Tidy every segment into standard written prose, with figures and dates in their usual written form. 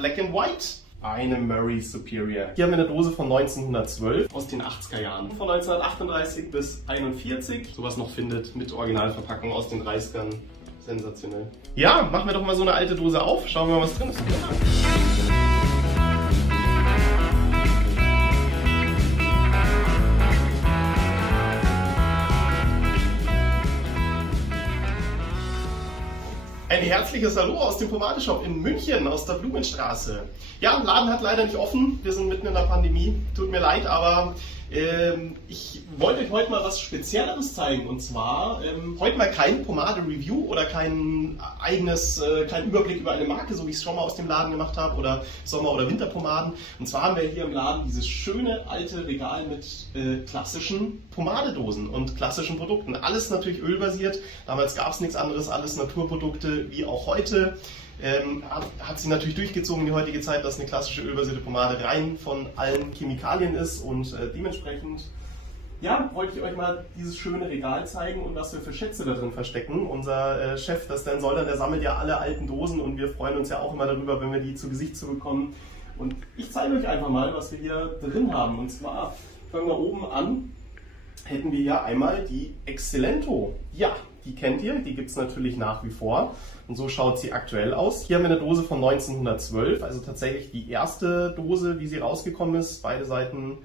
Black and White. Eine Murray Superior. Hier haben wir eine Dose von 1912 aus den 80er Jahren. Von 1938 bis 41. Sowas noch findet mit Originalverpackung aus den 30ern. Sensationell. Ja, machen wir doch mal so eine alte Dose auf. Schauen wir mal, was drin ist. Ein herzliches Hallo aus dem Pomadeshop in München, aus der Blumenstraße. Ja, der Laden hat leider nicht offen, wir sind mitten in der Pandemie, tut mir leid, aber ich wollte euch heute mal was Spezielleres zeigen. Und zwar heute mal kein Pomade-Review oder kein Überblick über eine Marke, so wie ich es schon mal aus dem Laden gemacht habe, oder Sommer- oder Winterpomaden. Und zwar haben wir hier im Laden dieses schöne alte Regal mit klassischen Pomadedosen und klassischen Produkten. Alles natürlich ölbasiert, damals gab es nichts anderes, alles Naturprodukte wie auch heute. Hat sich natürlich durchgezogen in die heutige Zeit, dass eine klassische ölbasierte Pomade rein von allen Chemikalien ist und dementsprechend ja, wollte ich euch mal dieses schöne Regal zeigen und was wir für Schätze da drin verstecken. Unser Chef, das Dan Soldan, der sammelt ja alle alten Dosen und wir freuen uns ja auch immer darüber, wenn wir die zu Gesicht zu bekommen. Und ich zeige euch einfach mal, was wir hier drin haben. Und zwar fangen wir oben an, hätten wir hier einmal die Excellento. Ja, die kennt ihr, die gibt es natürlich nach wie vor und so schaut sie aktuell aus. Hier haben wir eine Dose von 1912, also tatsächlich die erste Dose, wie sie rausgekommen ist. Beide Seiten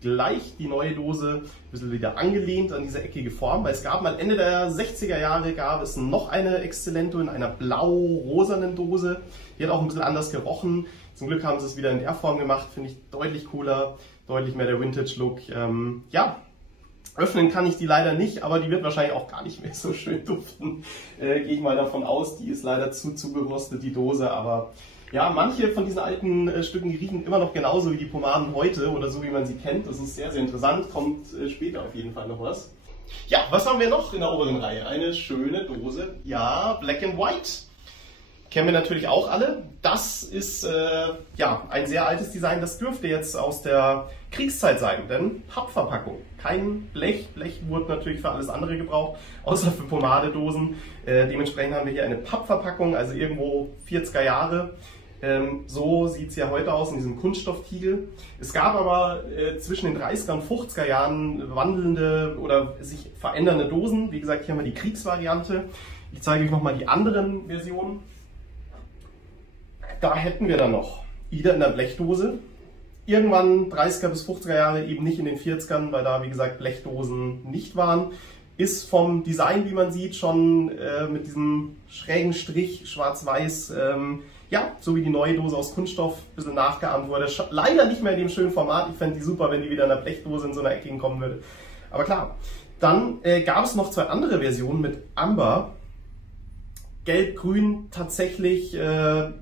gleich, die neue Dose ein bisschen wieder angelehnt an diese eckige Form, weil es gab mal Ende der 60er Jahre gab es noch eine Excellento in einer blau-rosanen Dose. Die hat auch ein bisschen anders gerochen. Zum Glück haben sie es wieder in der Form gemacht, finde ich deutlich cooler, deutlich mehr der Vintage-Look. Ja. Öffnen kann ich die leider nicht, aber die wird wahrscheinlich auch gar nicht mehr so schön duften. Gehe ich mal davon aus, die ist leider zu zugerostet, die Dose. Aber ja, manche von diesen alten Stücken, die riechen immer noch genauso wie die Pomaden heute oder so wie man sie kennt. Das ist sehr, sehr interessant, kommt später auf jeden Fall noch was. Ja, was haben wir noch in der oberen Reihe? Eine schöne Dose, ja, Black and White. Kennen wir natürlich auch alle. Das ist ja ein sehr altes Design. Das dürfte jetzt aus der Kriegszeit sein, denn Pappverpackung. Kein Blech. Blech wurde natürlich für alles andere gebraucht, außer für Pomadedosen. Dementsprechend haben wir hier eine Pappverpackung, also irgendwo 40er Jahre. So sieht es ja heute aus in diesem Kunststofftiegel. Es gab aber zwischen den 30er und 50er Jahren wandelnde oder sich verändernde Dosen. Wie gesagt, hier haben wir die Kriegsvariante. Ich zeige euch nochmal die anderen Versionen. Da hätten wir dann noch wieder in der Blechdose. Irgendwann 30er bis 50er Jahre, eben nicht in den 40ern, weil da wie gesagt Blechdosen nicht waren. Ist vom Design, wie man sieht, schon mit diesem schrägen Strich schwarz-weiß, ja, so wie die neue Dose aus Kunststoff, ein bisschen nachgeahmt wurde. Leider nicht mehr in dem schönen Format. Ich fände die super, wenn die wieder in der Blechdose in so einer eckigen kommen würde. Aber klar. Dann gab es noch zwei andere Versionen mit Amber. Gelb-Grün tatsächlich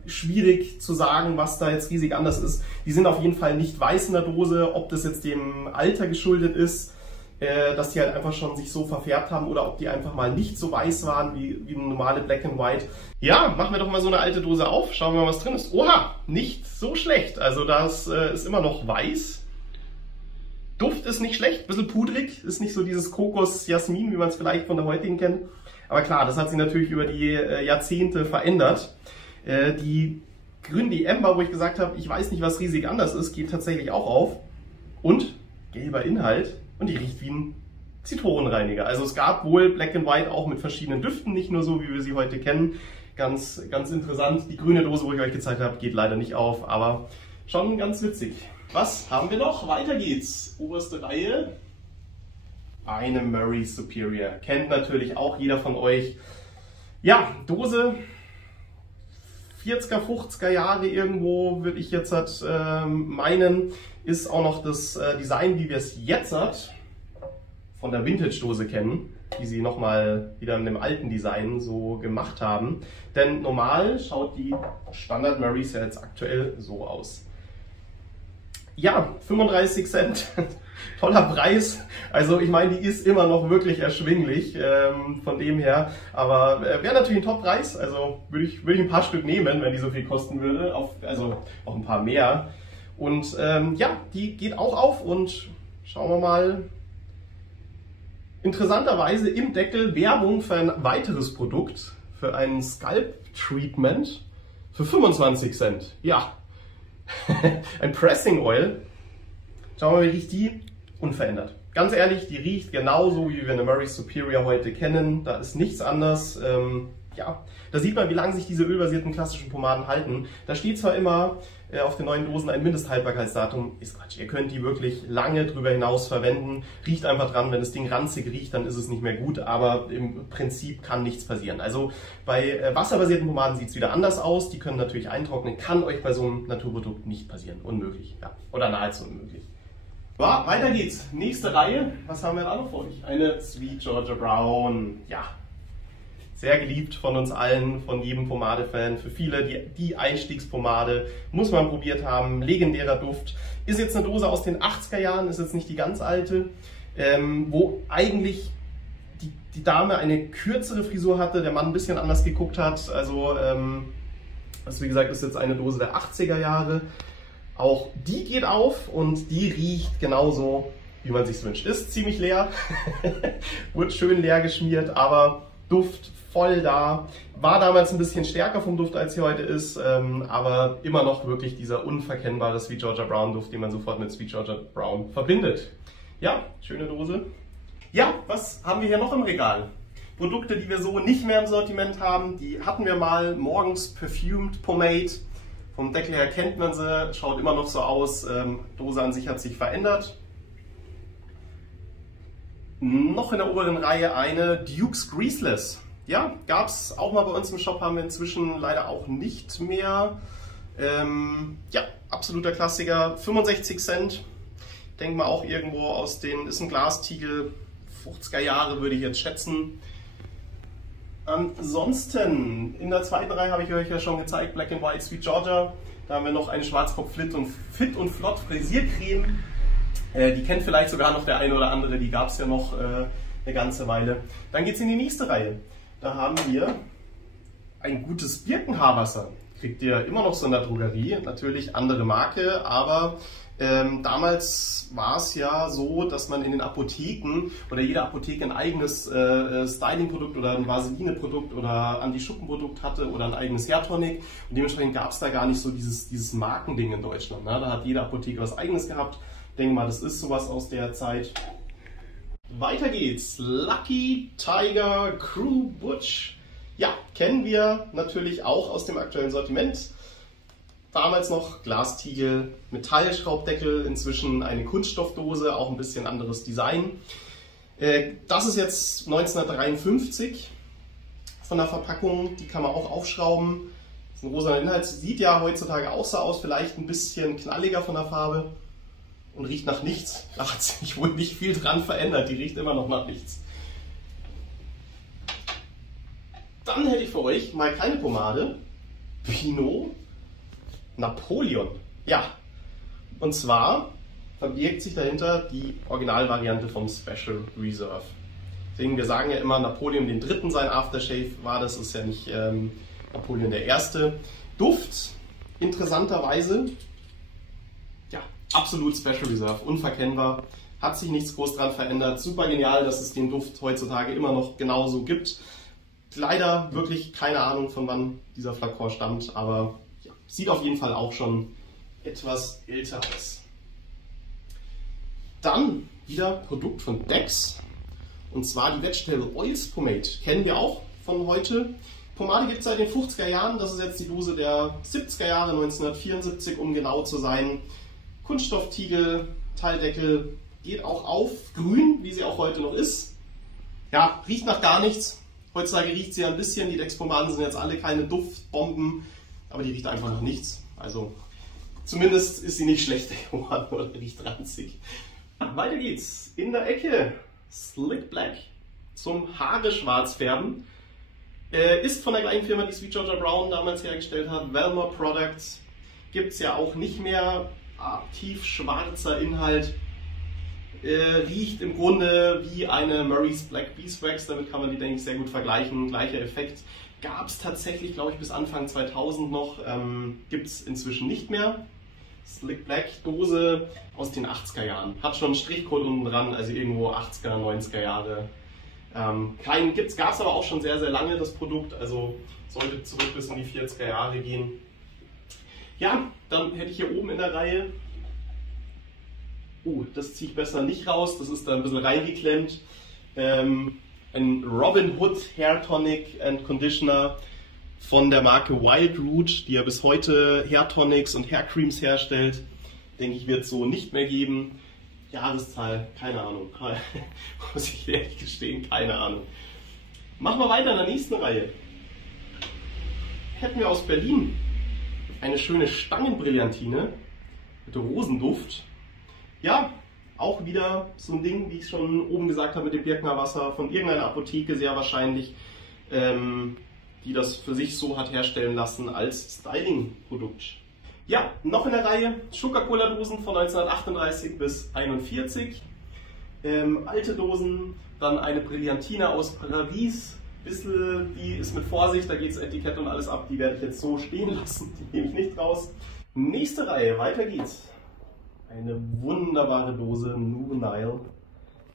schwierig zu sagen, was da jetzt riesig anders ist. Die sind auf jeden Fall nicht weiß in der Dose, ob das jetzt dem Alter geschuldet ist, dass die halt einfach schon sich so verfärbt haben oder ob die einfach mal nicht so weiß waren wie eine normale Black and White. Ja, machen wir doch mal so eine alte Dose auf, schauen wir mal, was drin ist. Oha, nicht so schlecht. Also das ist immer noch weiß. Duft ist nicht schlecht, bisschen pudrig, ist nicht so dieses Kokos-Jasmin, wie man es vielleicht von der heutigen kennt. Aber klar, das hat sich natürlich über die Jahrzehnte verändert. Die Grün, die Amber, wo ich gesagt habe, ich weiß nicht, was riesig anders ist, geht tatsächlich auch auf. Und gelber Inhalt und die riecht wie ein Zitronenreiniger. Also es gab wohl Black and White auch mit verschiedenen Düften, nicht nur so, wie wir sie heute kennen. Ganz, ganz interessant. Die grüne Dose, wo ich euch gezeigt habe, geht leider nicht auf, aber schon ganz witzig. Was haben wir noch? Weiter geht's. Oberste Reihe. Eine Murray Superior. Kennt natürlich auch jeder von euch. Ja, Dose 40er, 50er Jahre irgendwo, würde ich jetzt meinen, ist auch noch das Design, wie wir es jetzt von der Vintage-Dose kennen, die sie nochmal wieder in dem alten Design so gemacht haben. Denn normal schaut die Standard Murray ja jetzt aktuell so aus. Ja, 35 Cent. Toller Preis. Also ich meine, die ist immer noch wirklich erschwinglich von dem her. Aber wäre natürlich ein Top-Preis. Also würde ich ein paar Stück nehmen, wenn die so viel kosten würde. Also auch ein paar mehr. Und ja, die geht auch auf und schauen wir mal. Interessanterweise im Deckel Werbung für ein weiteres Produkt, für ein Scalp Treatment für 25 Cent. Ja, ein Pressing Oil. Schauen wir mal, wie riecht die? Unverändert. Ganz ehrlich, die riecht genauso, wie wir eine Murray Superior heute kennen. Da ist nichts anders. Ja, da sieht man, wie lange sich diese ölbasierten klassischen Pomaden halten. Da steht zwar immer auf den neuen Dosen ein Mindesthaltbarkeitsdatum, ist Quatsch. Ihr könnt die wirklich lange drüber hinaus verwenden. Riecht einfach dran, wenn das Ding ranzig riecht, dann ist es nicht mehr gut, aber im Prinzip kann nichts passieren. Also bei wasserbasierten Pomaden sieht es wieder anders aus. Die können natürlich eintrocknen, kann euch bei so einem Naturprodukt nicht passieren. Unmöglich, ja. Oder nahezu unmöglich. Ja, weiter geht's. Nächste Reihe. Was haben wir da noch für euch? Eine Sweet Georgia Brown. Ja, sehr geliebt von uns allen, von jedem Pomade-Fan. Für viele die Einstiegspomade, muss man probiert haben. Legendärer Duft. Ist jetzt eine Dose aus den 80er Jahren, ist jetzt nicht die ganz alte, wo eigentlich die Dame eine kürzere Frisur hatte, der Mann ein bisschen anders geguckt hat. Also, das wie gesagt ist jetzt eine Dose der 80er Jahre. Auch die geht auf und die riecht genauso, wie man sich wünscht. Ist ziemlich leer, wurde schön leer geschmiert, aber Duft voll da. War damals ein bisschen stärker vom Duft, als sie heute ist, aber immer noch wirklich dieser unverkennbare Sweet Georgia Brown Duft, den man sofort mit Sweet Georgia Brown verbindet. Ja, schöne Dose. Ja, was haben wir hier noch im Regal? Produkte, die wir so nicht mehr im Sortiment haben, die hatten wir mal. Morgens Perfumed Pomade. Vom Deckel her kennt man sie, schaut immer noch so aus. Dose an sich hat sich verändert. Noch in der oberen Reihe eine Duke's Greaseless. Ja, gab es auch mal bei uns im Shop, haben wir inzwischen leider auch nicht mehr. Ja, absoluter Klassiker, 65 Cent. Denke mal auch irgendwo aus den, ist ein Glastiegel, 50er Jahre würde ich jetzt schätzen. Ansonsten, in der zweiten Reihe habe ich euch ja schon gezeigt, Black and White Sweet Georgia. Da haben wir noch eine Schwarzkopf Fit und Flott Frisiercreme. Die kennt vielleicht sogar noch der eine oder andere, die gab es ja noch eine ganze Weile. Dann geht es in die nächste Reihe. Da haben wir ein gutes Birkenhaarwasser. Kriegt ihr immer noch so in der Drogerie, natürlich andere Marke, aber damals war es ja so, dass man in den Apotheken oder jede Apotheke ein eigenes Styling-Produkt oder ein Vaseline-Produkt oder Anti-Schuppen-Produkt hatte oder ein eigenes Hairtonic und dementsprechend gab es da gar nicht so dieses Markending in Deutschland. Ne? Da hat jede Apotheke was eigenes gehabt. Ich denke mal, das ist sowas aus der Zeit. Weiter geht's. Lucky Tiger Crew Butch. Ja, kennen wir natürlich auch aus dem aktuellen Sortiment. Damals noch Glastiegel, Metallschraubdeckel, inzwischen eine Kunststoffdose, auch ein bisschen anderes Design. Das ist jetzt 1953 von der Verpackung, die kann man auch aufschrauben. Das ist ein rosa Inhalt, sieht ja heutzutage auch so aus, vielleicht ein bisschen knalliger von der Farbe und riecht nach nichts. Da hat sich wohl nicht viel dran verändert, die riecht immer noch nach nichts. Dann hätte ich für euch mal keine Pomade, Pinot Napoleon. Ja, und zwar verbirgt sich dahinter die Originalvariante vom Special Reserve. Deswegen, wir sagen ja immer, Napoleon den dritten, sein Aftershave war das, ist ja nicht Napoleon der erste. Duft, interessanterweise, ja, absolut Special Reserve, unverkennbar, hat sich nichts groß dran verändert. Super genial, dass es den Duft heutzutage immer noch genauso gibt. Leider wirklich keine Ahnung, von wann dieser Flakon stammt, aber ja, sieht auf jeden Fall auch schon etwas älter aus. Dann wieder Produkt von Dex, und zwar die Vegetable Oils Pomade. Kennen wir auch von heute. Pomade gibt es seit den 50er Jahren, das ist jetzt die Dose der 70er Jahre, 1974 um genau zu sein. Kunststofftiegel, Teildeckel, geht auch auf, grün, wie sie auch heute noch ist. Ja, riecht nach gar nichts. Heutzutage riecht sie ja ein bisschen, die Dex-Pomaden sind jetzt alle keine Duftbomben, aber die riecht einfach nach nichts. Also zumindest ist sie nicht schlecht, oder riecht ranzig. Weiter geht's. In der Ecke Slick Black zum Haare schwarz färben. Ist von der gleichen Firma, die Sweet Georgia Brown damals hergestellt hat. Velma Products. Gibt es ja auch nicht mehr. Tief schwarzer Inhalt. Riecht im Grunde wie eine Murray's Black Beeswax. Damit kann man die, denke ich, sehr gut vergleichen. Gleicher Effekt. Gab es tatsächlich, glaube ich, bis Anfang 2000 noch. Gibt es inzwischen nicht mehr. Slick Black Dose aus den 80er Jahren. Hat schon einen Strichcode unten dran, also irgendwo 80er, 90er Jahre. Gab es aber auch schon sehr, sehr lange das Produkt, also sollte zurück bis in die 40er Jahre gehen. Ja, dann hätte ich hier oben in der Reihe, das ziehe ich besser nicht raus, das ist da ein bisschen reingeklemmt, ein Robin Hood Hair Tonic and Conditioner von der Marke Wild Root, die ja bis heute Hair Tonics und Hair Creams herstellt. Denke ich, wird es so nicht mehr geben. Jahreszahl, keine Ahnung. Muss ich ehrlich gestehen, keine Ahnung. Machen wir weiter in der nächsten Reihe. Hätten wir aus Berlin eine schöne Stangenbrillantine mit Rosenduft. Ja, auch wieder so ein Ding, wie ich schon oben gesagt habe mit dem Birkener Wasser, von irgendeiner Apotheke sehr wahrscheinlich, die das für sich so hat herstellen lassen als Styling-Produkt. Ja, noch in der Reihe Coca-Cola-Dosen von 1938 bis 1941. Alte Dosen, dann eine Brillantina aus Paris. Bisschen, die ist mit Vorsicht, da geht das Etikett und alles ab, die werde ich jetzt so stehen lassen, die nehme ich nicht raus. Nächste Reihe, weiter geht's. Eine wunderbare Dose New Nile.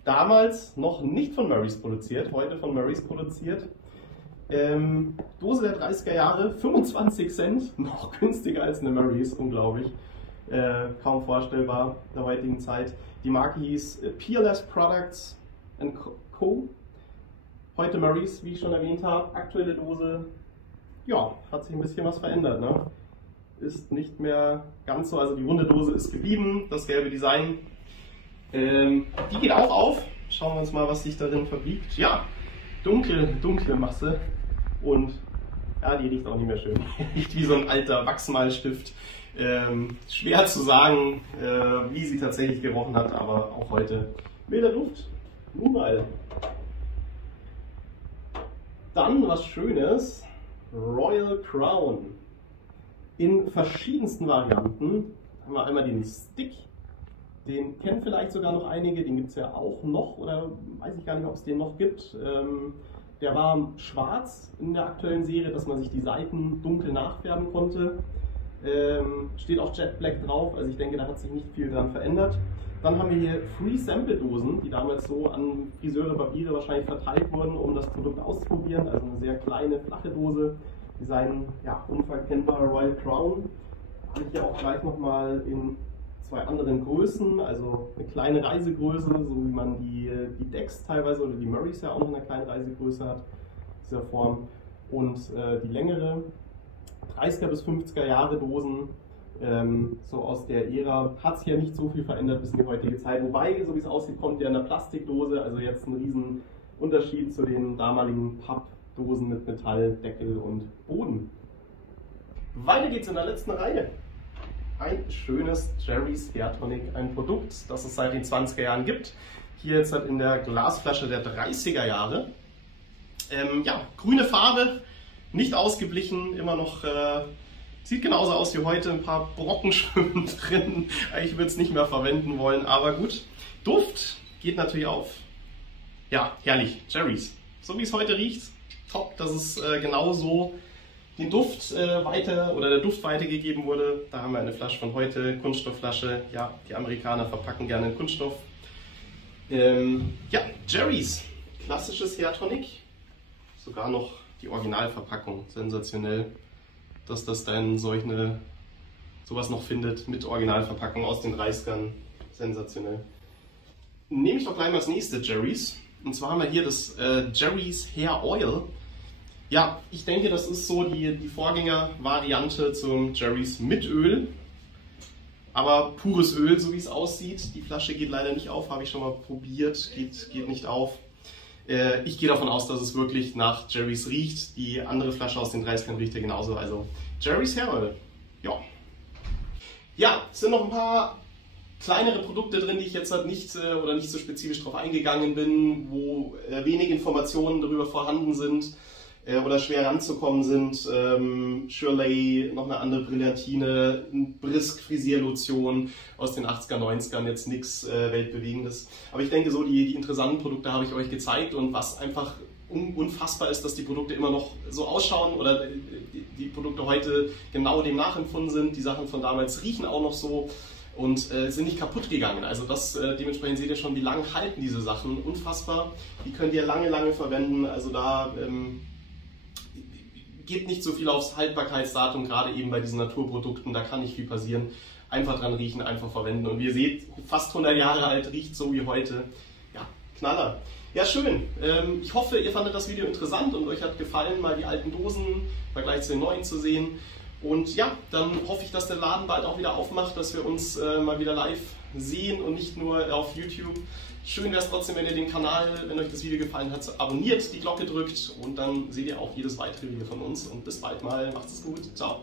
Damals noch nicht von Murray's produziert, heute von Murray's produziert. Dose der 30er Jahre, 25 Cent, noch günstiger als eine Murray's, unglaublich. Kaum vorstellbar in der heutigen Zeit. Die Marke hieß Peerless Products Co. Heute Murray's, wie ich schon erwähnt habe. Aktuelle Dose, ja, hat sich ein bisschen was verändert, ne? Ist nicht mehr ganz so, also die runde Dose ist geblieben, das gelbe Design. Die geht auch auf. Schauen wir uns mal, was sich darin verbiegt. Ja, dunkle Masse und ja, die riecht auch nicht mehr schön. Riecht wie so ein alter Wachsmalstift. Schwer zu sagen, wie sie tatsächlich gerochen hat, aber auch heute milder Duft. Nun mal. Dann was Schönes, Royal Crown. In verschiedensten Varianten haben wir einmal den Stick, den kennen vielleicht sogar noch einige, den gibt es ja auch noch, oder weiß ich gar nicht, ob es den noch gibt. Der war schwarz in der aktuellen Serie, dass man sich die Seiten dunkel nachfärben konnte. Steht auch Jet Black drauf, also ich denke, da hat sich nicht viel dran verändert. Dann haben wir hier Free Sample Dosen, die damals so an Friseure, Barbiere wahrscheinlich verteilt wurden, um das Produkt auszuprobieren. Also eine sehr kleine, flache Dose. Design, ja, unverkennbar Royal Crown. Habe ich hier auch gleich nochmal in zwei anderen Größen, also eine kleine Reisegröße, so wie man die Decks teilweise oder die Murray's ja auch noch eine kleine Reisegröße hat, dieser Form. Und die längere 30er bis 50er Jahre Dosen, so aus der Ära, hat sich ja nicht so viel verändert bis in die heutige Zeit. Wobei, so wie es aussieht, kommt ja in der Plastikdose, also jetzt ein riesen Unterschied zu den damaligen Pappdosen mit Metalldeckel und Boden. Weiter geht's in der letzten Reihe. Ein schönes Jerry's Hair Tonic, ein Produkt, das es seit den 20er Jahren gibt. Hier jetzt halt in der Glasflasche der 30er Jahre. Ja, grüne Farbe, nicht ausgeblichen, immer noch, sieht genauso aus wie heute, ein paar Brocken schwimmen drin. Ich würde es nicht mehr verwenden wollen, aber gut. Duft geht natürlich auf. Ja, herrlich, Jerry's. So wie es heute riecht, top, dass es genauso den Duft der Duft weitergegeben wurde. Da haben wir eine Flasche von heute, Kunststoffflasche. Ja, die Amerikaner verpacken gerne in Kunststoff. Ja, Jerry's, klassisches Hair Tonic. Sogar noch die Originalverpackung, sensationell, dass das dann sowas noch findet mit Originalverpackung aus den 30ern. Sensationell. Nehme ich doch gleich mal das nächste Jerry's. Und zwar haben wir hier das Jerry's Hair Oil. Ja, ich denke, das ist so die Vorgängervariante zum Jerry's mit Öl. Aber pures Öl, so wie es aussieht. Die Flasche geht leider nicht auf, habe ich schon mal probiert, geht nicht auf. Ich gehe davon aus, dass es wirklich nach Jerry's riecht. Die andere Flasche aus den 30ern riecht ja genauso. Also Jerry's Hair Oil. Ja. Ja, es sind noch ein paar kleinere Produkte drin, die ich jetzt halt nicht so spezifisch drauf eingegangen bin, wo wenig Informationen darüber vorhanden sind oder schwer ranzukommen sind. Shirley, noch eine andere Brillantine, ein Brisk Frisierlotion aus den 80er, 90ern, jetzt nichts Weltbewegendes. Aber ich denke, so die interessanten Produkte habe ich euch gezeigt, und was einfach unfassbar ist, dass die Produkte immer noch so ausschauen oder die Produkte heute genau dem nachempfunden sind. Die Sachen von damals riechen auch noch so und sind nicht kaputt gegangen. Also dementsprechend seht ihr schon, wie lange halten diese Sachen. Unfassbar. Die könnt ihr lange, lange verwenden. Also da Gebt nicht so viel aufs Haltbarkeitsdatum, gerade eben bei diesen Naturprodukten, da kann nicht viel passieren. Einfach dran riechen, einfach verwenden. Und wie ihr seht, fast 100 Jahre alt, riecht so wie heute. Ja, Knaller. Ja, schön. Ich hoffe, ihr fandet das Video interessant und euch hat gefallen, mal die alten Dosen im Vergleich zu den neuen zu sehen. Und ja, dann hoffe ich, dass der Laden bald auch wieder aufmacht, dass wir uns mal wieder live sehen und nicht nur auf YouTube. Schön wäre es trotzdem, wenn ihr den Kanal, wenn euch das Video gefallen hat, abonniert, die Glocke drückt und dann seht ihr auch jedes weitere Video von uns. Und bis bald mal. Macht's gut. Ciao.